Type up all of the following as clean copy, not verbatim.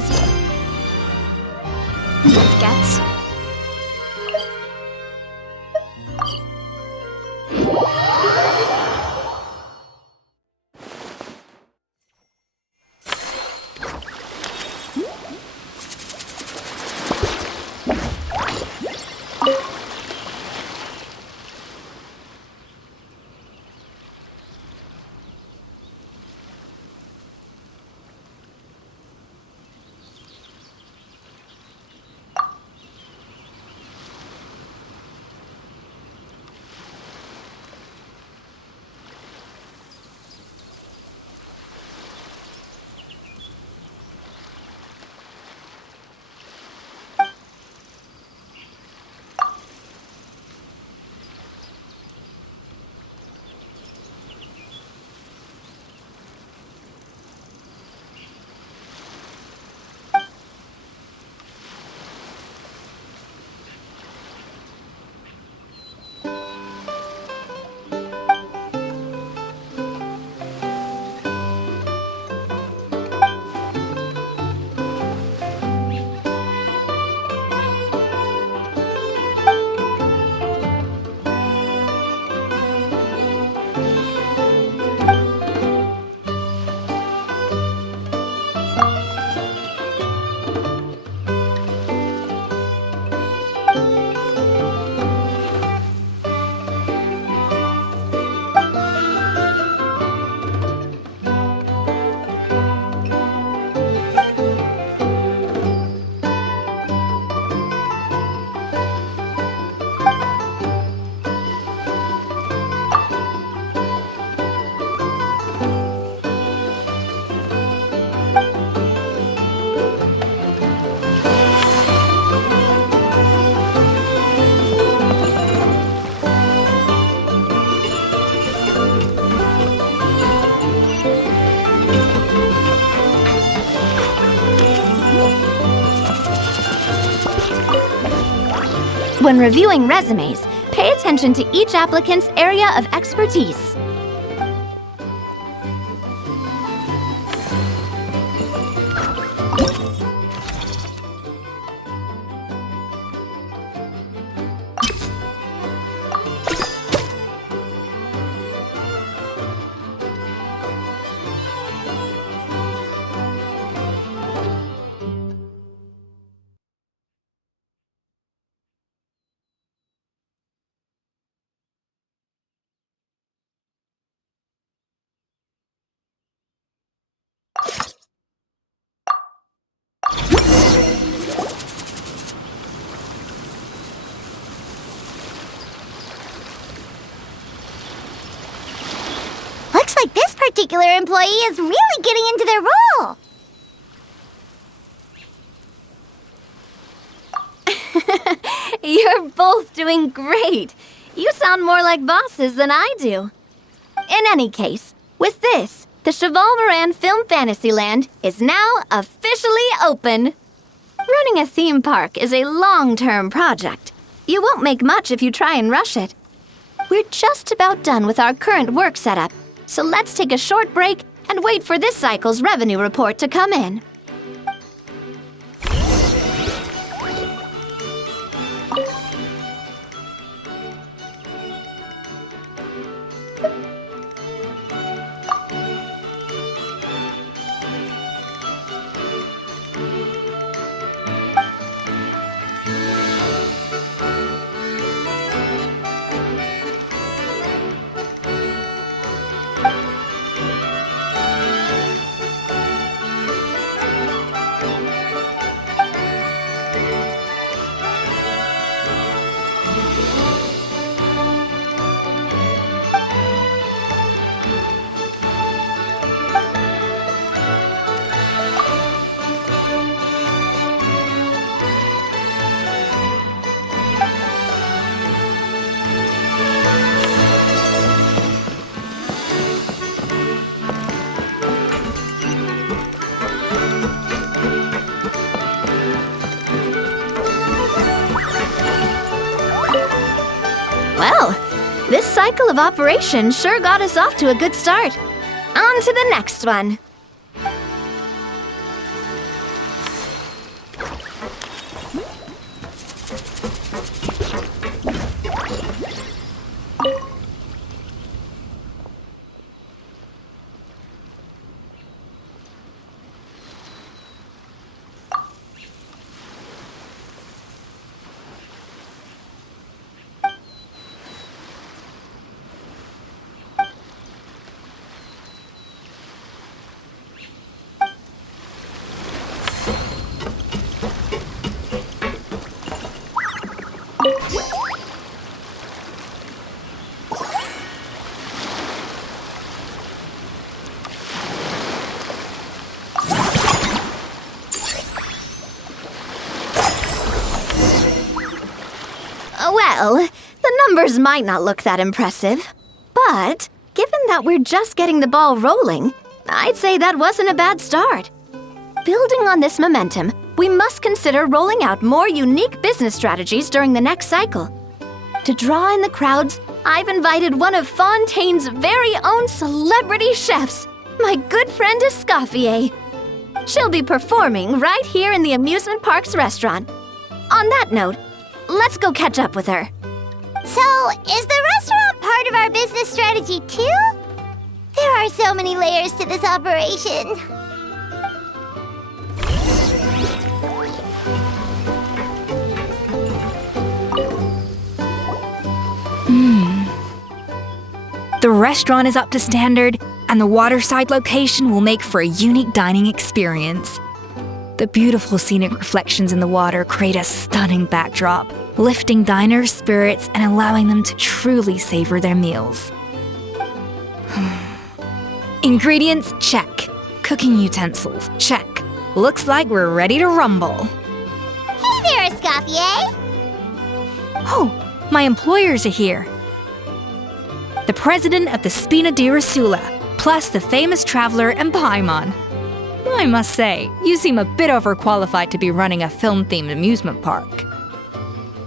is he? Gets. When reviewing resumes, pay attention to each applicant's area of expertise. Looks like this particular employee is really getting into their role. You're both doing great. You sound more like bosses than I do. In any case, with this, the Cheval Moran Film Fantasyland is now officially open. Running a theme park is a long-term project. You won't make much if you try and rush it. We're just about done with our current work setup, so let's take a short break and wait for this cycle's revenue report to come in. Well, this cycle of operation sure got us off to a good start. On to the next one. numbers might not look that impressive, but given that we're just getting the ball rolling, I'd say that wasn't a bad start. Building on this momentum, we must consider rolling out more unique business strategies during the next cycle. To draw in the crowds, I've invited one of Fontaine's very own celebrity chefs, my good friend Escoffier. She'll be performing right here in the amusement park's restaurant. On that note, let's go catch up with her. So, is the restaurant part of our business strategy too? There are so many layers to this operation. The restaurant is up to standard, and the waterside location will make for a unique dining experience. The beautiful scenic reflections in the water create a stunning backdrop, lifting diners' spirits and allowing them to truly savor their meals. Ingredients, check. Cooking utensils, check. Looks like we're ready to rumble. Hey there, Escoffier! Oh, my employers are here. The president of the Spina di Rosula, plus the famous traveler and Paimon. I must say, you seem a bit overqualified to be running a film-themed amusement park.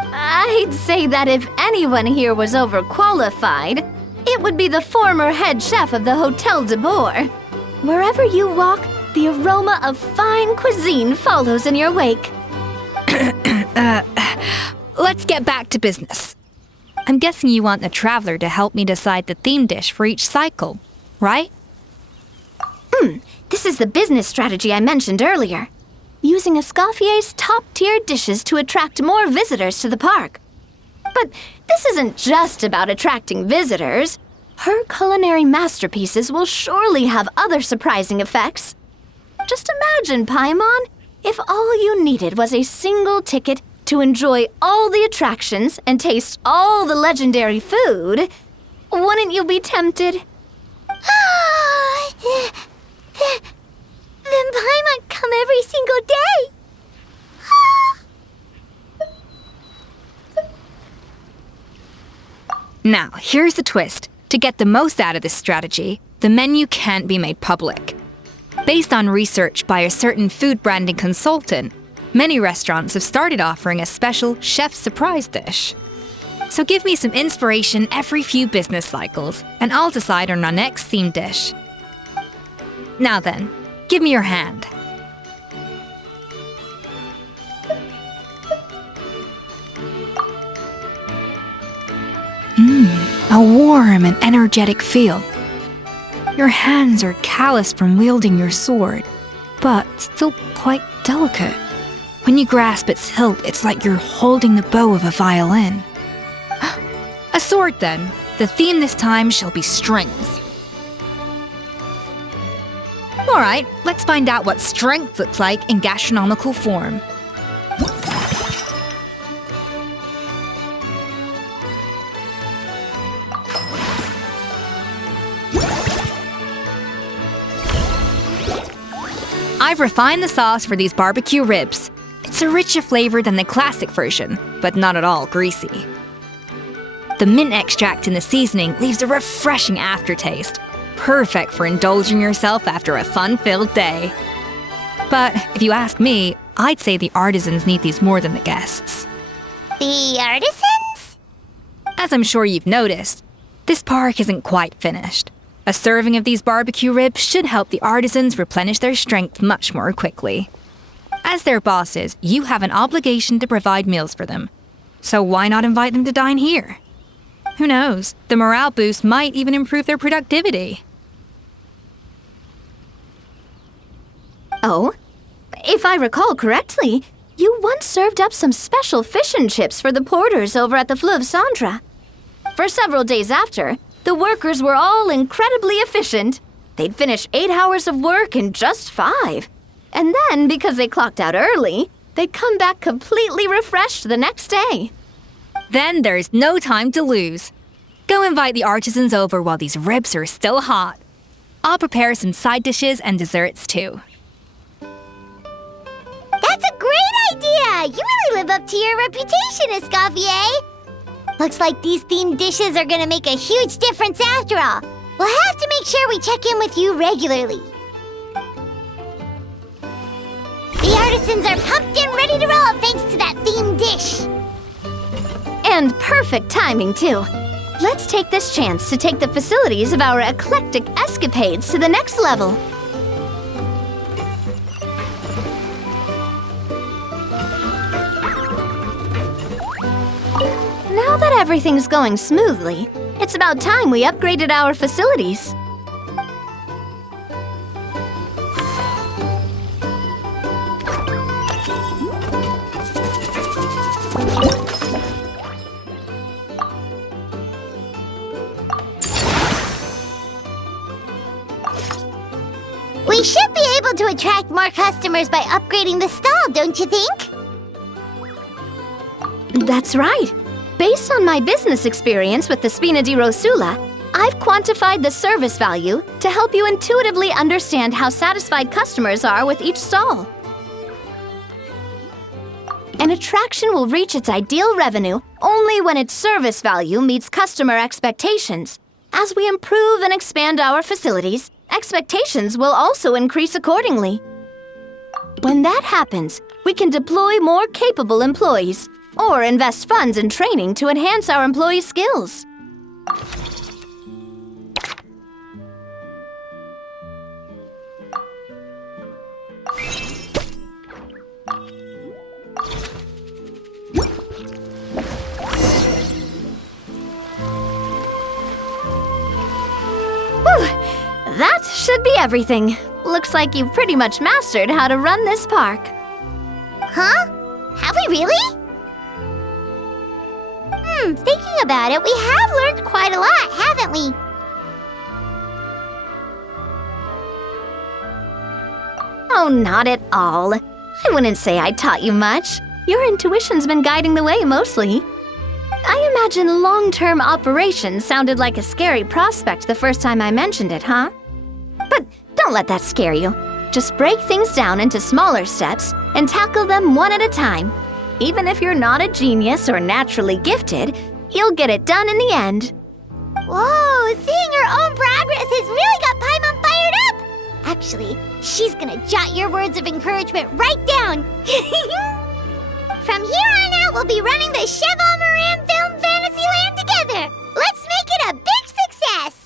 I'd say that if anyone here was overqualified, it would be the former head chef of the Hotel de Bourg. Wherever you walk, the aroma of fine cuisine follows in your wake. Let's get back to business. I'm guessing you want the traveler to help me decide the theme dish for each cycle, right? This is the business strategy I mentioned earlier. Using Escoffier's top-tier dishes to attract more visitors to the park. But this isn't just about attracting visitors. Her culinary masterpieces will surely have other surprising effects. Just imagine, Paimon, if all you needed was a single ticket to enjoy all the attractions and taste all the legendary food. Wouldn't you be tempted? Then Paimon come every single day! Now, here's the twist. To get the most out of this strategy, the menu can't be made public. Based on research by a certain food branding consultant, many restaurants have started offering a special chef surprise dish. So give me some inspiration every few business cycles, and I'll decide on our next theme dish. Now then, give me your hand. A warm and energetic feel. Your hands are calloused from wielding your sword, but still quite delicate. When you grasp its hilt, it's like you're holding the bow of a violin. A sword, then. The theme this time shall be strength. All right, let's find out what strength looks like in gastronomical form. I've refined the sauce for these barbecue ribs. It's a richer flavor than the classic version, but not at all greasy. The mint extract in the seasoning leaves a refreshing aftertaste, perfect for indulging yourself after a fun-filled day. But if you ask me, I'd say the artisans need these more than the guests. The artisans? As I'm sure you've noticed, this park isn't quite finished. A serving of these barbecue ribs should help the artisans replenish their strength much more quickly. As their bosses, you have an obligation to provide meals for them. So why not invite them to dine here? Who knows? The morale boost might even improve their productivity. Oh, if I recall correctly, you once served up some special fish and chips for the porters over at the Fleuve Centre. For several days after, the workers were all incredibly efficient. They'd finish 8 hours of work in just 5. And then, because they clocked out early, they'd come back completely refreshed the next day. Then there's no time to lose. Go invite the artisans over while these ribs are still hot. I'll prepare some side dishes and desserts too. That's a great idea! You really live up to your reputation, Escoffier! Looks like these themed dishes are gonna make a huge difference after all. We'll have to make sure we check in with you regularly. The artisans are pumped and ready to roll thanks to that themed dish. And perfect timing, too. Let's take this chance to take the facilities of our eclectic escapades to the next level. Now that everything's going smoothly, it's about time we upgraded our facilities. We should be able to attract more customers by upgrading the stall, don't you think? That's right. Based on my business experience with the Spina di Rosula, I've quantified the service value to help you intuitively understand how satisfied customers are with each stall. An attraction will reach its ideal revenue only when its service value meets customer expectations. As we improve and expand our facilities, expectations will also increase accordingly. When that happens, we can deploy more capable employees or invest funds in training to enhance our employees' skills. That should be everything. Looks like you've pretty much mastered how to run this park. Huh? Have we really? Thinking about it, we have learned quite a lot, haven't we? Oh, not at all. I wouldn't say I taught you much. Your intuition's been guiding the way mostly. I imagine long-term operations sounded like a scary prospect the first time I mentioned it, huh? But don't let that scare you. Just break things down into smaller steps and tackle them one at a time. Even if you're not a genius or naturally gifted, you'll get it done in the end. Whoa, seeing her own progress has really got Paimon fired up! Actually, she's gonna jot your words of encouragement right down. From here on out, we'll be running the Cheval Moran Film Fantasyland together. Let's make it a big success!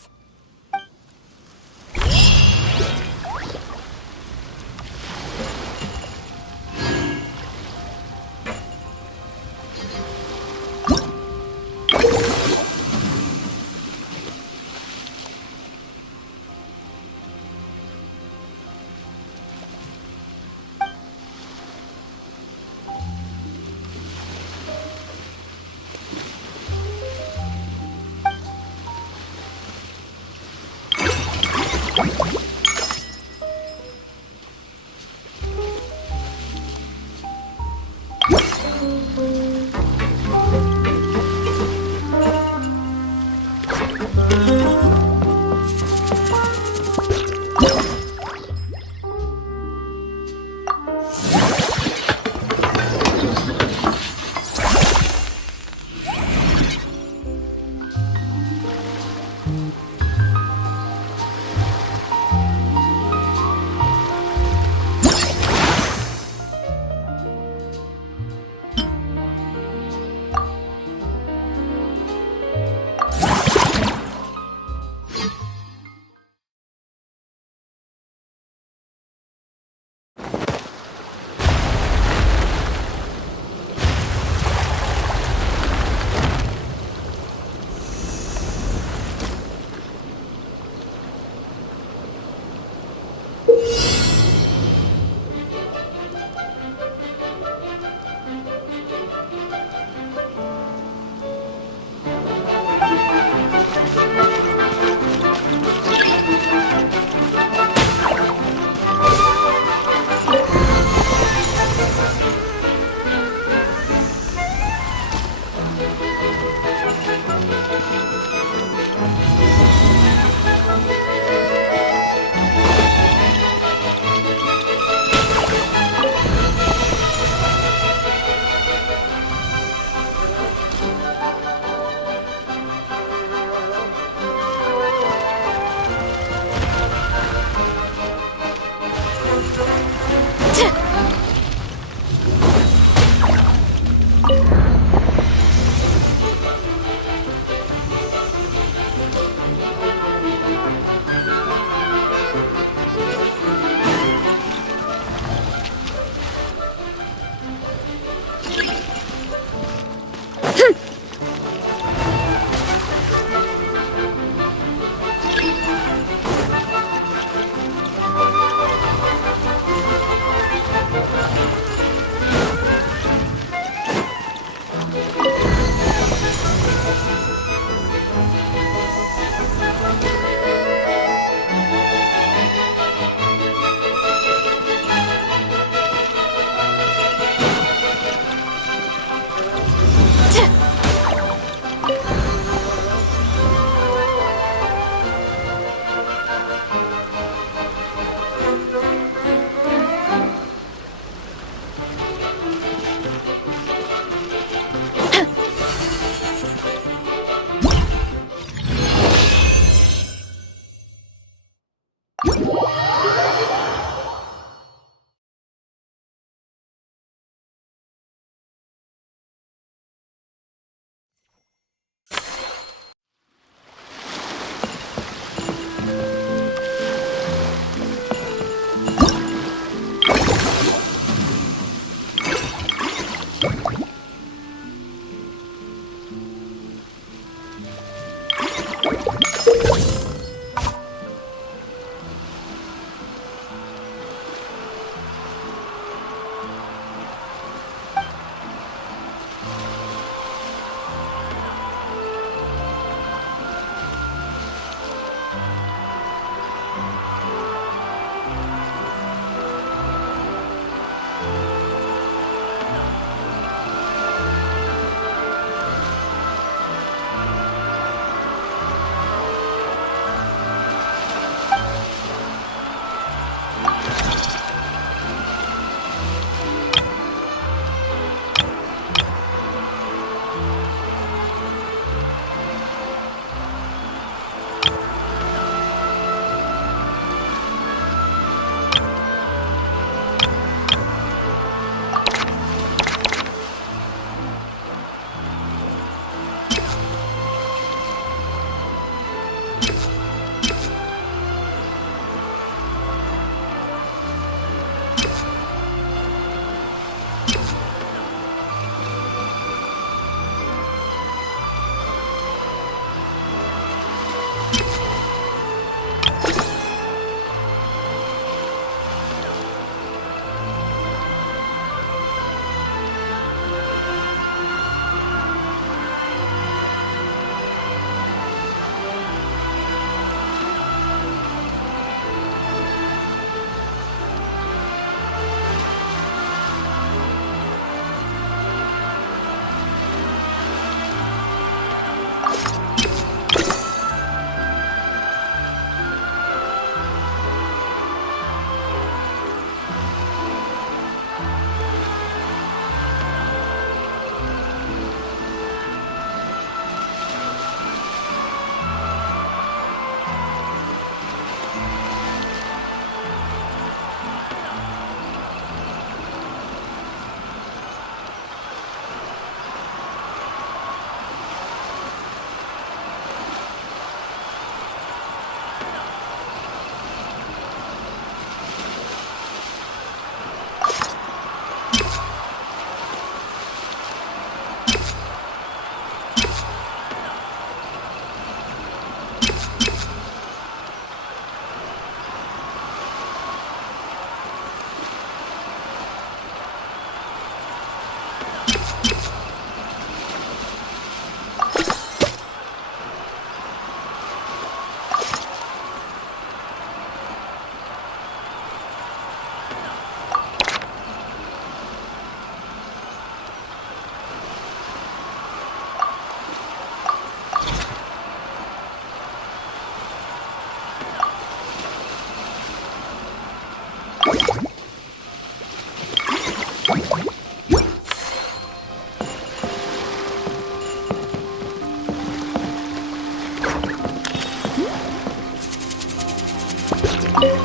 Thank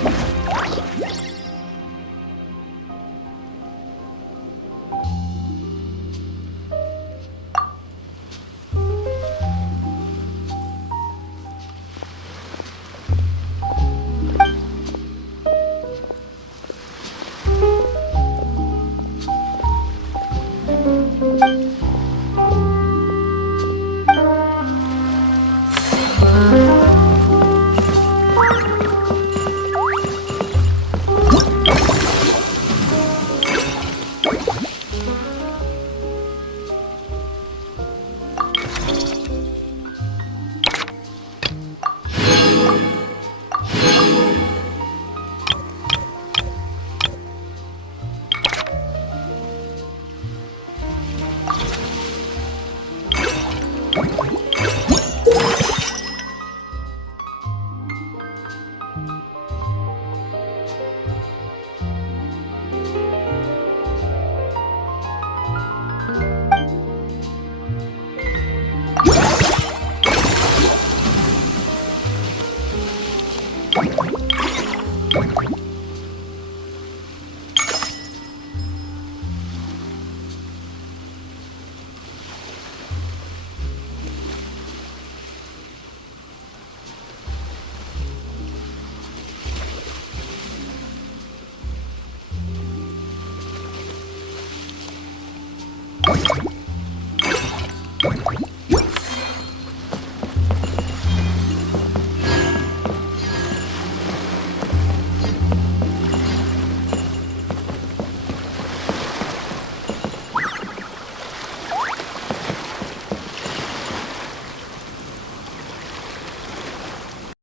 you.